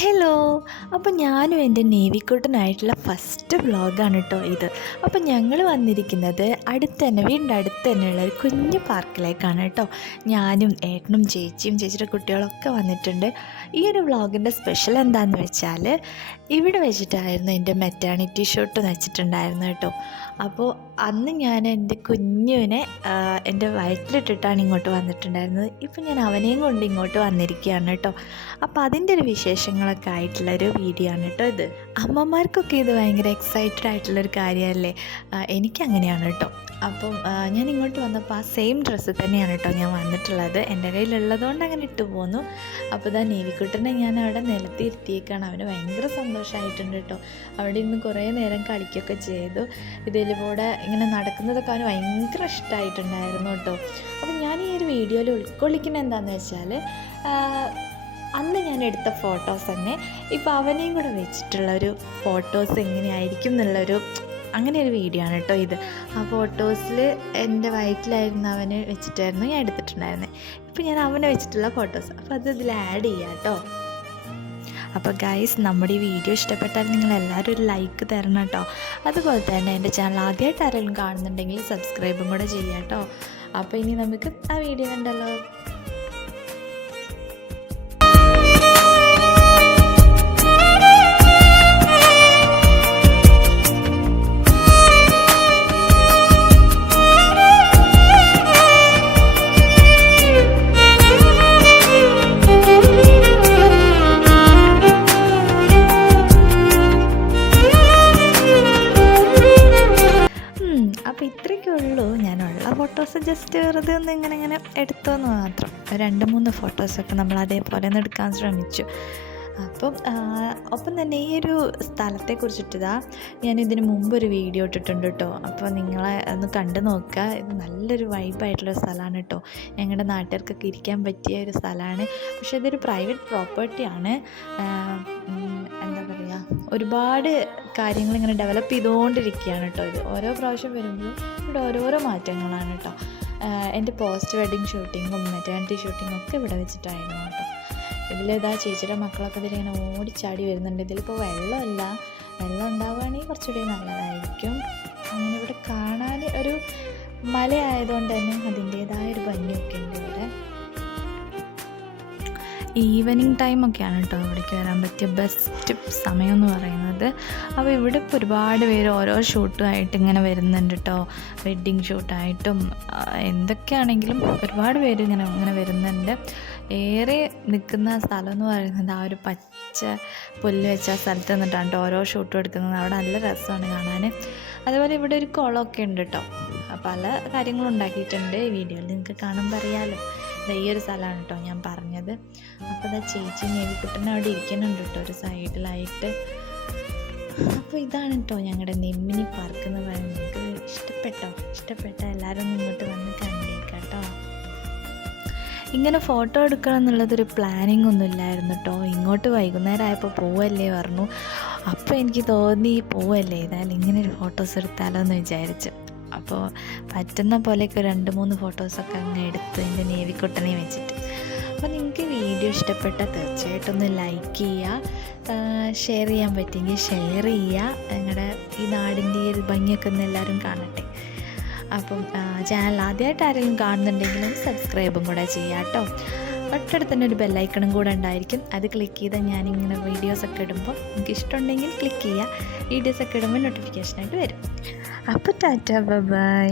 Hello. അപ്പോൾ ഞാനും എൻ്റെ നേവിക്കോട്ടനായിട്ടുള്ള ഫസ്റ്റ് വ്ളോഗാണ് കേട്ടോ ഇത്. അപ്പോൾ ഞങ്ങൾ വന്നിരിക്കുന്നത് വീടിൻ്റെ അടുത്ത് തന്നെയുള്ള ഒരു കുഞ്ഞു പാർക്കിലേക്കാണ് കേട്ടോ. ഞാനും ഏട്ടനും ചേച്ചിയുടെ കുട്ടികളൊക്കെ വന്നിട്ടുണ്ട്. ഈ ഒരു വ്ളോഗിൻ്റെ സ്പെഷ്യൽ എന്താണെന്ന് വെച്ചാൽ ഇവിടെ വെച്ചിട്ടായിരുന്നു എൻ്റെ മെറ്റേണിറ്റി ഷൂട്ട് വെച്ചിട്ടുണ്ടായിരുന്നു കേട്ടോ. അപ്പോൾ അന്ന് ഞാൻ എൻ്റെ കുഞ്ഞുവിനെ എൻ്റെ വയറ്റിലിട്ടിട്ടാണ് ഇങ്ങോട്ട് വന്നിട്ടുണ്ടായിരുന്നത്. ഇപ്പം ഞാൻ അവനെയും കൊണ്ട് ഇങ്ങോട്ട് വന്നിരിക്കുകയാണ് കേട്ടോ. അപ്പോൾ അതിൻ്റെ ഒരു വിശേഷങ്ങളൊക്കെ ആയിട്ടുള്ളൊരു വീഡിയോ ആണ് കേട്ടോ ഇത്. അമ്മമാർക്കൊക്കെ ഇത് ഭയങ്കര എക്സൈറ്റഡ് ആയിട്ടുള്ളൊരു കാര്യമല്ലേ? എനിക്കങ്ങനെയാണ് കേട്ടോ. അപ്പം ഞാൻ ഇങ്ങോട്ട് വന്നപ്പോൾ ആ സെയിം ഡ്രസ്സ് തന്നെയാണ് കേട്ടോ ഞാൻ വന്നിട്ടുള്ളത്. എൻ്റെ കയ്യിലുള്ളതുകൊണ്ട് അങ്ങനെ ഇട്ട് പോന്നു. അപ്പോൾ ഇതാ നേവിക്കുട്ടനെ ഞാൻ അവിടെ നിലത്തിരുത്തിയേക്കാണ്. അവന് ഭയങ്കര സന്തോഷമായിട്ടുണ്ട് കേട്ടോ. അവിടെ ഇന്ന് കുറേ നേരം കളിക്കുകയൊക്കെ ചെയ്തു. ഇതിലൂടെ ഇങ്ങനെ നടക്കുന്നതൊക്കെ അവന് ഭയങ്കര ഇഷ്ടമായിട്ടുണ്ടായിരുന്നു കേട്ടോ. അപ്പം ഞാൻ ഈ ഒരു വീഡിയോയിൽ ഉൾക്കൊള്ളിക്കുന്നത് എന്താണെന്ന് വെച്ചാൽ അന്ന് ഞാൻ എടുത്ത ഫോട്ടോസ് തന്നെ ഇപ്പോൾ അവനെയും കൂടെ വെച്ചിട്ടുള്ളൊരു ഫോട്ടോസ് എങ്ങനെയായിരിക്കും എന്നുള്ളൊരു അങ്ങനെ ഒരു വീഡിയോ ആണ് കേട്ടോ ഇത്. ആ ഫോട്ടോസിൽ എൻ്റെ വയറ്റിലായിരുന്നു അവനെ വെച്ചിട്ടായിരുന്നു ഞാൻ എടുത്തിട്ടുണ്ടായിരുന്നത്. ഇപ്പോൾ ഞാൻ അവനെ വെച്ചിട്ടുള്ള ഫോട്ടോസ് അപ്പോൾ അത് ഇതിൽ ആഡ് ചെയ്യാം കേട്ടോ. അപ്പോൾ ഗൈസ്, നമ്മുടെ ഈ വീഡിയോ ഇഷ്ടപ്പെട്ടാൽ നിങ്ങളെല്ലാവരും ഒരു ലൈക്ക് തരണം കേട്ടോ. അതുപോലെ തന്നെ എൻ്റെ ചാനൽ ആദ്യമായിട്ട് ആരെങ്കിലും കാണുന്നുണ്ടെങ്കിൽ സബ്സ്ക്രൈബും കൂടെ ചെയ്യാം കേട്ടോ. അപ്പോൾ ഇനി നമുക്ക് ആ വീഡിയോ കണ്ടല്ലോ. അപ്പോൾ ഇത്രയൊക്കെ ഉള്ളൂ. ഞാനുള്ള ഫോട്ടോസ് ജസ്റ്റ് വെറുതെ ഒന്ന് ഇങ്ങനെ എടുത്തോന്ന് മാത്രം. 2-3 ഫോട്ടോസൊക്കെ നമ്മൾ അതേപോലെ ഒന്ന് എടുക്കാൻ ശ്രമിച്ചു. ഒപ്പം തന്നെ ഈ ഒരു സ്ഥലത്തെക്കുറിച്ചിട്ടാ ഞാൻ ഇതിന് മുമ്പൊരു വീഡിയോ ഇട്ടിട്ടുണ്ട് കേട്ടോ. അപ്പോൾ നിങ്ങളെ ഒന്ന് കണ്ടു നോക്കുക. ഇത് നല്ലൊരു വൈബായിട്ടുള്ള സ്ഥലമാണ് കേട്ടോ. ഞങ്ങളുടെ നാട്ടുകാർക്കൊക്കെ ഇരിക്കാൻ പറ്റിയ ഒരു സ്ഥലമാണ്. പക്ഷേ ഇതൊരു പ്രൈവറ്റ് പ്രോപ്പർട്ടിയാണ്. എന്താ പറയുക, ഒരുപാട് കാര്യങ്ങളിങ്ങനെ ഡെവലപ്പ് ചെയ്തുകൊണ്ടിരിക്കുകയാണ് കേട്ടോ. ഇത് ഓരോ പ്രാവശ്യം വരുമ്പോഴും ഇവിടെ ഓരോരോ മാറ്റങ്ങളാണ് കേട്ടോ. എൻ്റെ പോസ്റ്റ് വെഡിങ് ഷൂട്ടിങ്ങും മെറ്റേണിറ്റി ഷൂട്ടിങ്ങും ഒക്കെ ഇവിടെ വെച്ചിട്ടായിരുന്നു കേട്ടോ. ഇതിലിതാ ചേച്ചിയുടെ മക്കളൊക്കെ ഇതിലിങ്ങനെ ഓടിച്ചാടി വരുന്നുണ്ട്. ഇതിലിപ്പോൾ വെള്ളം ഉണ്ടാവുകയാണെങ്കിൽ കുറച്ചുകൂടി നല്ലതായിരിക്കും. അങ്ങനെ ഇവിടെ കാണാൻ ഒരു മലയായതുകൊണ്ട് തന്നെ അതിൻ്റേതായ ഒരു ഭംഗിയൊക്കെ ഉണ്ട് ഇവിടെ. ഈവനിങ് ടൈമൊക്കെയാണ് കേട്ടോ ഇവിടേക്ക് വരാൻ പറ്റിയ ബെസ്റ്റ് സമയം എന്ന് പറയുന്നത്. അപ്പോൾ ഇവിടെ ഇപ്പോൾ ഒരുപാട് പേര് ഓരോ ഷൂട്ടുമായിട്ട് ഇങ്ങനെ വരുന്നുണ്ട് കേട്ടോ. വെഡ്ഡിങ് ഷൂട്ടായിട്ടും എന്തൊക്കെയാണെങ്കിലും ഒരുപാട് പേര് ഇങ്ങനെ വരുന്നുണ്ട്. ഏറെ നിൽക്കുന്ന സ്ഥലം എന്ന് പറയുന്നത് ആ ഒരു പച്ച പുല്ല് വെച്ച സ്ഥലത്ത് നിന്നിട്ടാണ് ഓരോ ഷൂട്ടും എടുക്കുന്നത്. അവിടെ നല്ല രസമാണ് കാണാൻ. അതുപോലെ ഇവിടെ ഒരു കുളമൊക്കെ ഉണ്ട് കേട്ടോ. പല കാര്യങ്ങളും ഉണ്ടാക്കിയിട്ടുണ്ട്. ഈ വീഡിയോയിൽ നിങ്ങൾക്ക് കാണുമ്പോൾ അറിയാമല്ലോ. ഈ ഒരു സ്ഥലമാണ് കേട്ടോ ഞാൻ പറഞ്ഞത്. അപ്പോൾ ഇതാ ചേച്ചി നേവിക്കുട്ടനെ അവിടെ ഇരിക്കുന്നുണ്ട് കേട്ടോ ഒരു സൈഡിലായിട്ട്. അപ്പോൾ ഇതാണ് കേട്ടോ ഞങ്ങളുടെ നെമ്മിനി പാർക്ക് എന്ന് പറയുന്നത്. നിങ്ങൾക്ക് ഇഷ്ടപ്പെട്ട എല്ലാവരും ഇങ്ങോട്ട് വന്ന് കണ്ടേക്കാട്ടോ. ഇങ്ങനെ ഫോട്ടോ എടുക്കണം എന്നുള്ളതൊരു പ്ലാനിങ് ഒന്നും ഇല്ലായിരുന്നു കേട്ടോ. ഇങ്ങോട്ട് വൈകുന്നേരം ആയപ്പോൾ പോവല്ലേ പറഞ്ഞു. അപ്പോൾ എനിക്ക് തോന്നി പോവല്ലേ ഏതായാലും ഇങ്ങനെ ഒരു ഫോട്ടോസ് എടുത്താലോ എന്ന് വിചാരിച്ചു. അപ്പോൾ പറ്റുന്ന പോലെയൊക്കെ 2-3 ഫോട്ടോസൊക്കെ അങ്ങ് എടുത്ത് എൻ്റെ നേവിക്കുട്ടനെ വെച്ചിട്ട്. അപ്പോൾ നിങ്ങൾക്ക് വീഡിയോ ഇഷ്ടപ്പെട്ടാൽ തീർച്ചയായിട്ടും ഒന്ന് ലൈക്ക് ചെയ്യുക, ഷെയർ ചെയ്യാൻ പറ്റുമെങ്കിൽ ഷെയർ ചെയ്യുക. നിങ്ങളുടെ ഈ നാടിൻ്റെ ഈ ഒരു ഭംഗിയൊക്കെ ഒന്ന് എല്ലാവരും കാണട്ടെ. അപ്പം ചാനൽ ആദ്യമായിട്ട് ആരെങ്കിലും കാണുന്നുണ്ടെങ്കിലും സബ്സ്ക്രൈബും കൂടെ ചെയ്യാം കേട്ടോ. തൊട്ടടുത്ത് തന്നെ ഒരു ബെല്ലൈക്കണും കൂടെ ഉണ്ടായിരിക്കും. അത് ക്ലിക്ക് ചെയ്താൽ ഞാനിങ്ങനെ വീഡിയോസൊക്കെ ഇടുമ്പോൾ നിങ്ങൾക്ക് ഇഷ്ടമുണ്ടെങ്കിൽ ക്ലിക്ക് ചെയ്യുക. വീഡിയോസൊക്കെ ഇടുമ്പോൾ നോട്ടിഫിക്കേഷനായിട്ട് വരും. അപ്പോൾ ടാറ്റ, ബൈ.